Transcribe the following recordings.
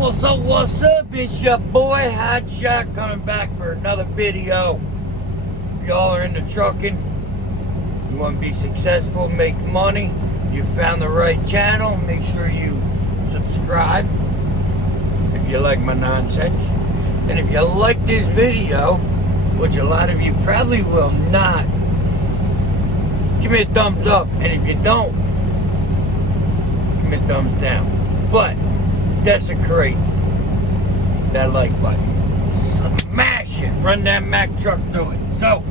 What's up? It's your boy Hotshot coming back for another video. Y'all are into trucking, you want to be successful, make money, you found the right channel. Make sure you subscribe if you like my nonsense. And if you like this video, which a lot of you probably will not, give me a thumbs up. And if you don't, give me a thumbs down. But desecrate that like button. Smash it. Run that Mack truck through it. So,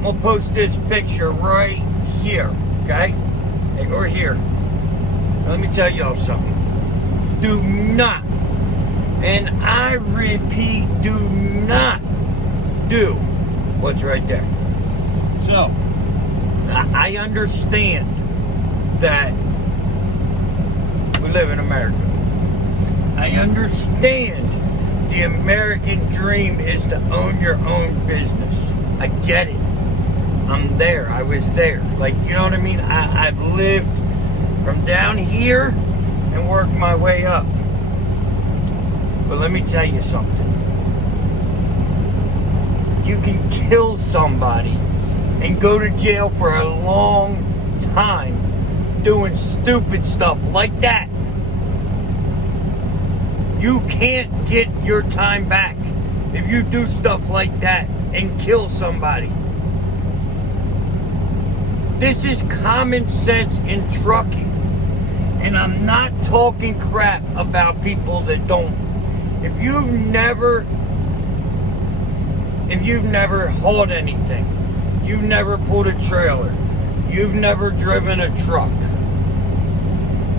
we'll post this picture right here. Okay? Or here. Let me tell y'all something. Do not, and I repeat, do not do what's right there. So, I understand that we live in America. I understand the American dream is to own your own business. I get it. I'm there. I was there. Like, you know what I mean? I've lived from down here and worked my way up. But let me tell you something. You can kill somebody and go to jail for a long time doing stupid stuff like that. You can't get your time back if you do stuff like that and kill somebody. This is common sense in trucking. And I'm not talking crap about people that don't. If you've never hauled anything, you've never pulled a trailer, you've never driven a truck,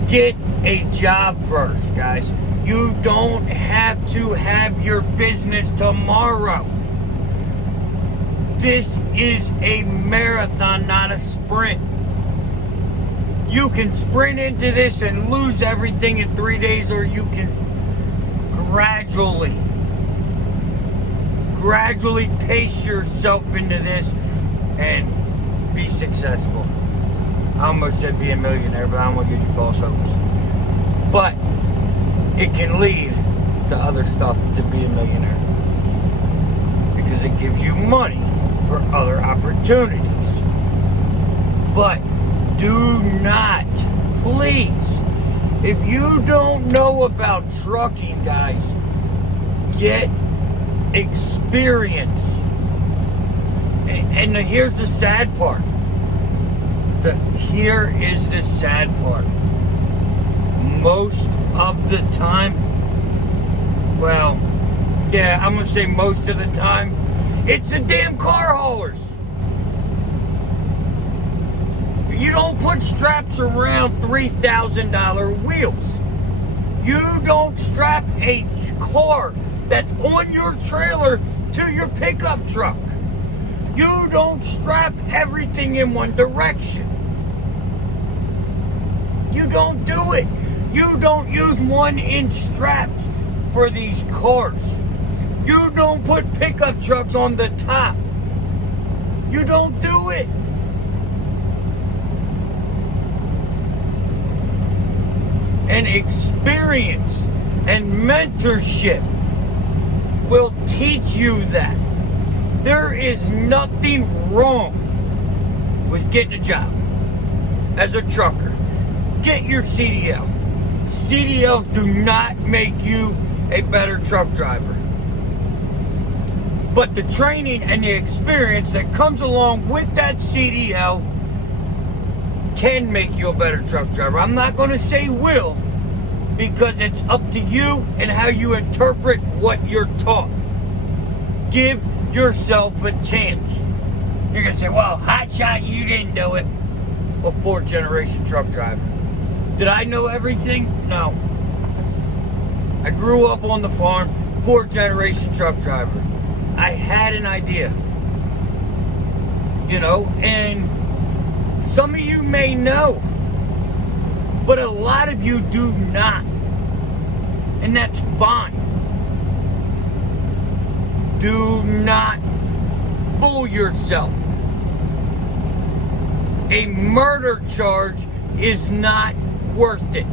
get a job first, guys. You don't have to have your business tomorrow. This is a marathon, not a sprint. You can sprint into this and lose everything in 3 days, or you can gradually pace yourself into this and be successful. I almost said be a millionaire, but I don't want to give you false hopes. But it can lead to other stuff to be a millionaire, because it gives you money for other opportunities. But do not, please, if you don't know about trucking, guys, get experience. And here's the sad part. Here is the sad part. Most of the time, well, yeah, I'm gonna say most of the time, it's the damn car haulers. You don't put straps around $3,000 wheels. You don't strap a car that's on your trailer to your pickup truck. You don't strap everything in one direction. You don't do it. You don't use 1-inch straps for these cars. You don't put pickup trucks on the top. You don't do it. And experience and mentorship will teach you that. There is nothing wrong with getting a job as a trucker. Get your CDL. CDLs do not make you a better truck driver. But the training and the experience that comes along with that CDL can make you a better truck driver. I'm not going to say will, because it's up to you and how you interpret what you're taught. Give yourself a chance. You're going to say, well, Hotshot, you didn't do it. Well, 4th generation truck driver. Did I know everything? No. I grew up on the farm, 4th generation truck driver. I had an idea. You know, and some of you may know, but a lot of you do not. And that's fine. Do not fool yourself. A murder charge is not worth it.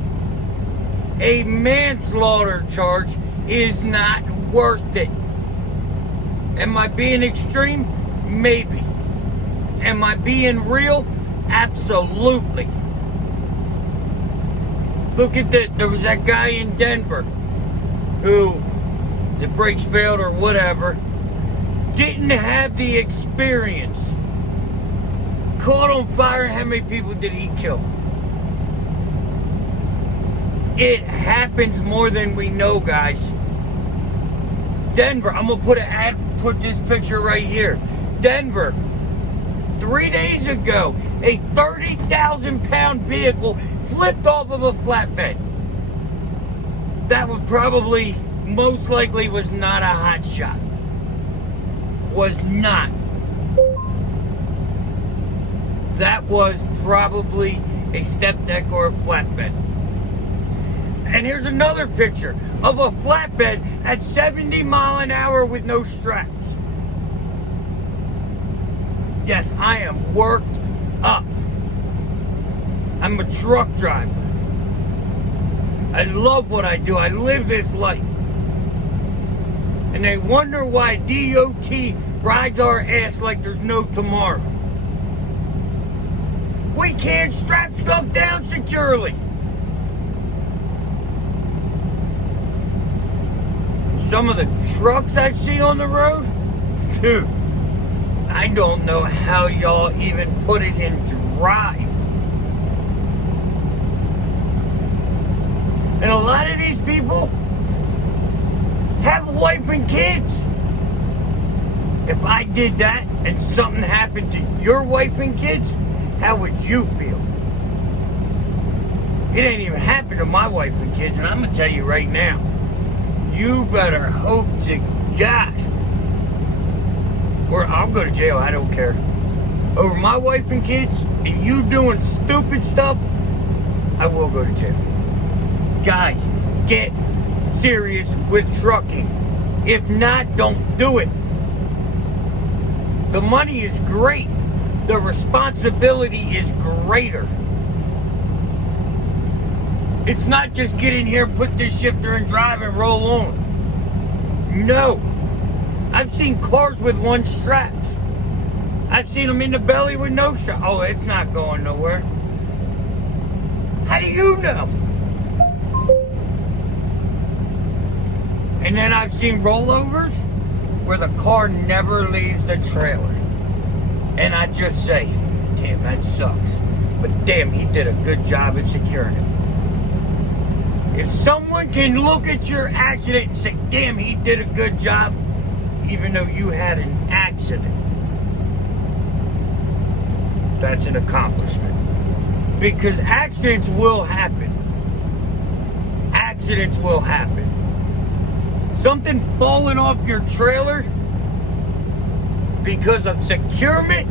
a manslaughter charge is not worth it. Am I being extreme? Maybe. Am I being real? Absolutely. Look at that. There was that guy in Denver who the brakes failed or whatever, didn't have the experience. Caught on fire. How many people did he kill? It happens more than we know, guys. Denver, I'm gonna put this picture right here. Denver, 3 days ago, a 30,000-pound vehicle flipped off of a flatbed. That would probably, most likely, was not a hotshot. Was not. That was probably a step deck or a flatbed. And here's another picture of a flatbed at 70 mile an hour with no straps. Yes, I am worked up. I'm a truck driver. I love what I do. I live this life. And they wonder why DOT rides our ass like there's no tomorrow. We can't strap stuff down securely. Some of the trucks I see on the road, dude, I don't know how y'all even put it in drive. And a lot of these people have a wife and kids. If I did that and something happened to your wife and kids, how would you feel? It ain't even happened to my wife and kids, and I'm going to tell you right now, you better hope to God, or I'll go to jail, I don't care. Over my wife and kids, and you doing stupid stuff, I will go to jail. Guys, get serious with trucking. If not, don't do it. The money is great. The responsibility is greater. It's not just get in here, put this shifter and drive and roll on. No. I've seen cars with one strap. I've seen them in the belly with no strap. Oh, it's not going nowhere. How do you know? And then I've seen rollovers where the car never leaves the trailer. And I just say, damn, that sucks. But damn, he did a good job at securing it. If someone can look at your accident and say, damn, he did a good job, even though you had an accident, that's an accomplishment. Because accidents will happen. Accidents will happen. Something falling off your trailer because of securement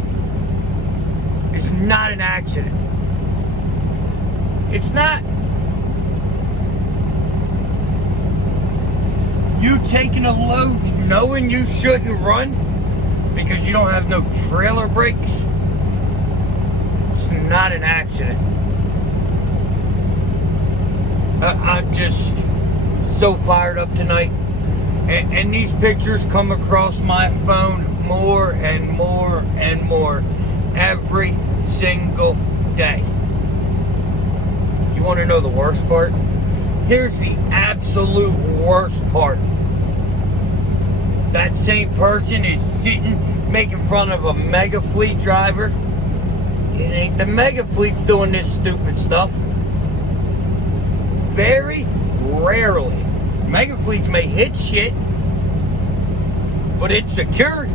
is not an accident. It's not. You taking a load knowing you shouldn't run because you don't have no trailer brakes, it's not an accident. I'm just so fired up tonight. And these pictures come across my phone more and more and more every single day. You want to know the worst part? Here's the absolute worst part. That same person is sitting, making fun of a mega fleet driver. It ain't the mega fleets doing this stupid stuff. Very rarely. Mega fleets may hit shit, but it's secured.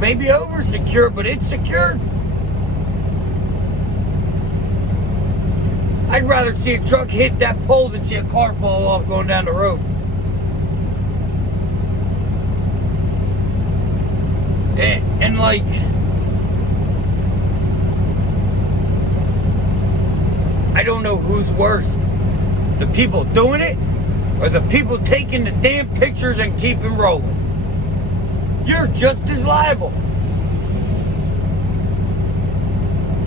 Maybe over secure, but it's secured. I'd rather see a truck hit that pole than see a car fall off going down the road. And like, I don't know who's worse. The people doing it or the people taking the damn pictures and keeping rolling. You're just as liable.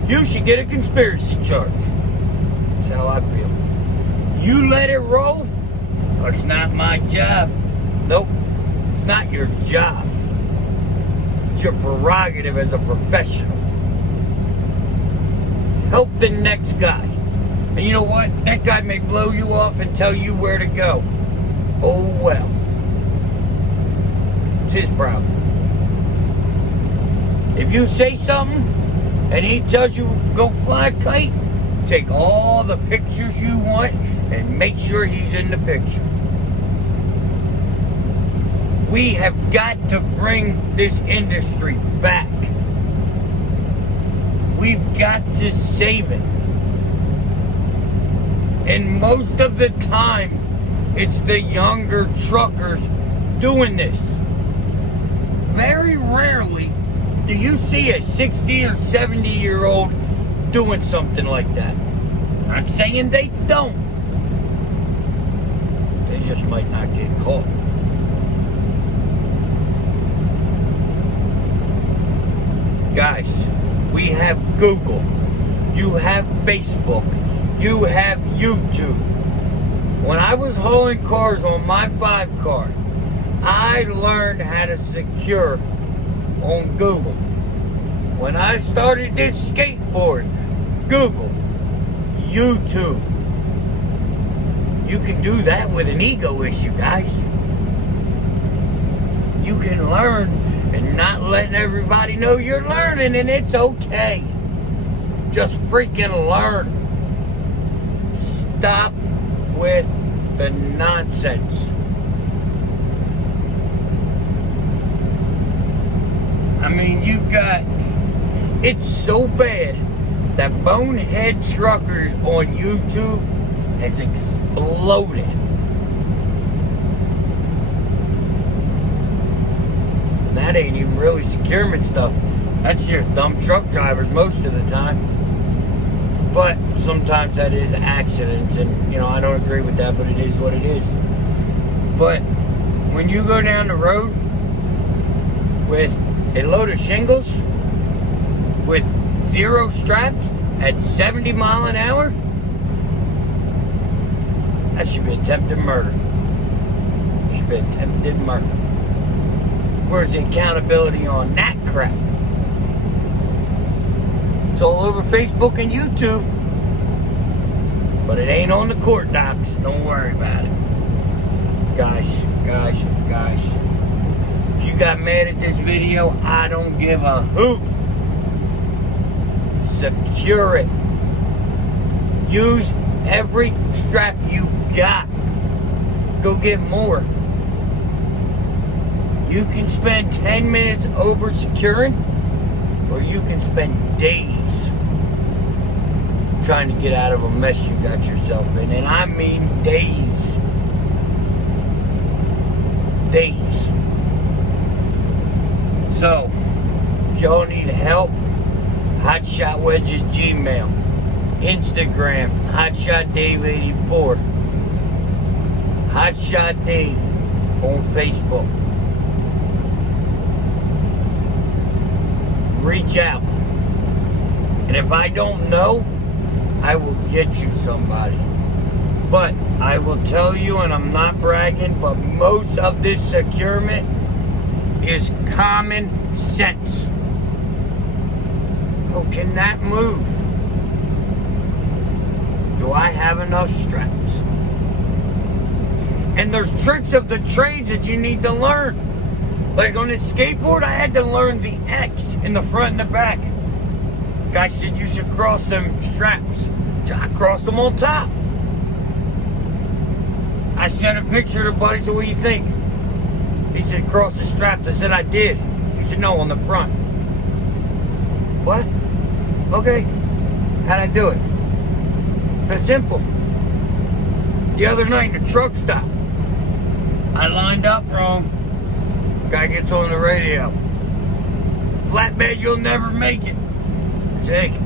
You should get a conspiracy charge. That's how I feel. You let it roll. It's not my job. Nope. It's not your job. It's your prerogative as a professional. Help the next guy. And you know what? That guy may blow you off and tell you where to go. Oh well. It's his problem. If you say something and he tells you go fly a kite, take all the pictures you want and make sure he's in the picture. We have got to bring this industry back. We've got to save it. And most of the time, it's the younger truckers doing this. Very rarely do you see a 60 or 70-year-old doing something like that. I'm saying they don't. They just might not get caught. Guys, we have Google. You have Facebook. You have YouTube. When I was hauling cars on my 5 car, I learned how to secure on Google. When I started this skateboard, Google, YouTube. You can do that with an ego issue, guys. You can learn and not letting everybody know you're learning, and it's okay. Just freaking learn. Stop with the nonsense. I mean, you got, it's so bad that bonehead truckers on YouTube has exploded. And that ain't even really securement stuff. That's just dumb truck drivers most of the time. But sometimes that is accidents, and you know, I don't agree with that, but it is what it is. But when you go down the road with a load of shingles with 0 straps at 70 miles an hour, that should be attempted murder. Should be attempted murder. Where's the accountability on that crap? It's all over Facebook and YouTube, but it ain't on the court docs. Don't worry about it. Guys. If you got mad at this video, I don't give a hoot. Secure it. Use every strap you got. Go get more. You can spend 10 minutes over securing, or you can spend days trying to get out of a mess you got yourself in. And I mean days. Days. So, if y'all need help, HotshotWedge at Gmail. Instagram, Hotshot Dave 84. Hotshot Dave on Facebook. Reach out. And if I don't know, I will get you somebody. But I will tell you, and I'm not bragging, but most of this securement is common sense. Oh, can that move? Do I have enough straps? And there's tricks of the trades that you need to learn. Like on this skateboard, I had to learn the X in the front and the back. Guy said you should cross them straps. So I crossed them on top. I sent a picture to buddy, said, what do you think? He said, cross the straps. I said, I did. He said, no, on the front. What? Okay. How'd I do it? It's simple. The other night in the truck stop, I lined up wrong. Guy gets on the radio. Flatbed, you'll never make it. I say, hey,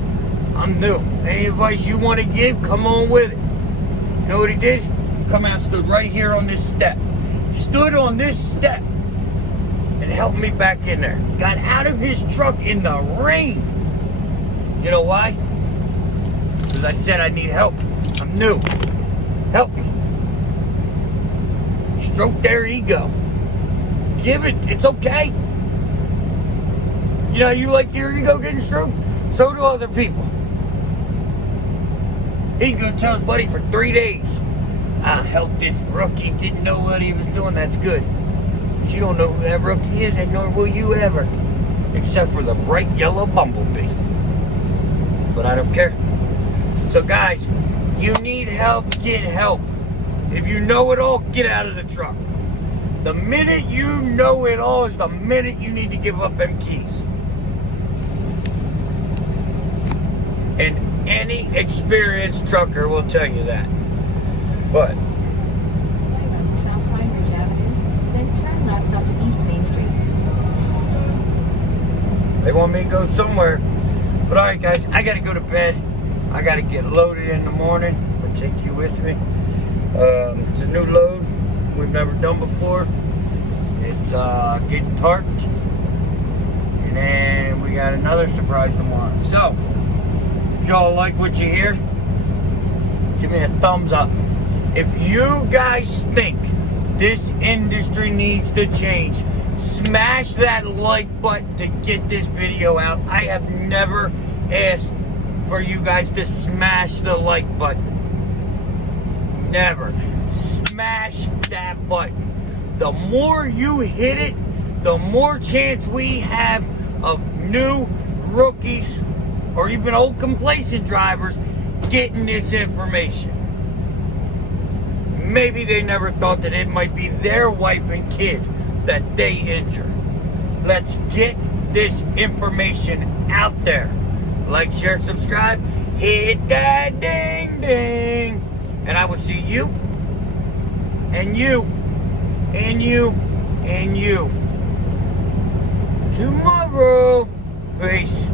I'm new. Any advice you want to give, come on with it. You know what he did? Come out, stood right here on this step. Stood on this step and helped me back in there. Got out of his truck in the rain. You know why? Because I said I need help. I'm new. Help me. Stroke their ego. Give it. It's okay. You know, you like your ego getting stroked? So do other people. He can go tell his buddy for 3 days, I helped this rookie, didn't know what he was doing. That's good. But you don't know who that rookie is, and nor will you ever. Except for the bright yellow bumblebee. But I don't care. So guys, you need help, get help. If you know it all, get out of the truck. The minute you know it all is the minute you need to give up them keys. And any experienced trucker will tell you that. But South Pine Avenue, then turn left onto East Main Street. they want me to go somewhere. But alright guys, I gotta go to bed. I gotta get loaded in the morning. I'm gonna take you with me. It's a new load we've never done before. It's getting tarped. And then we got another surprise tomorrow. So, if y'all like what you hear, give me a thumbs up. If you guys think this industry needs to change, smash that like button to get this video out. I have never asked for you guys to smash the like button. Never. Smash that button. The more you hit it, the more chance we have of new rookies or even old complacent drivers getting this information. Maybe they never thought that it might be their wife and kid that they injure. Let's get this information out there. Like, share, subscribe, hit that ding ding. And I will see you, and you, and you, and you tomorrow. Peace.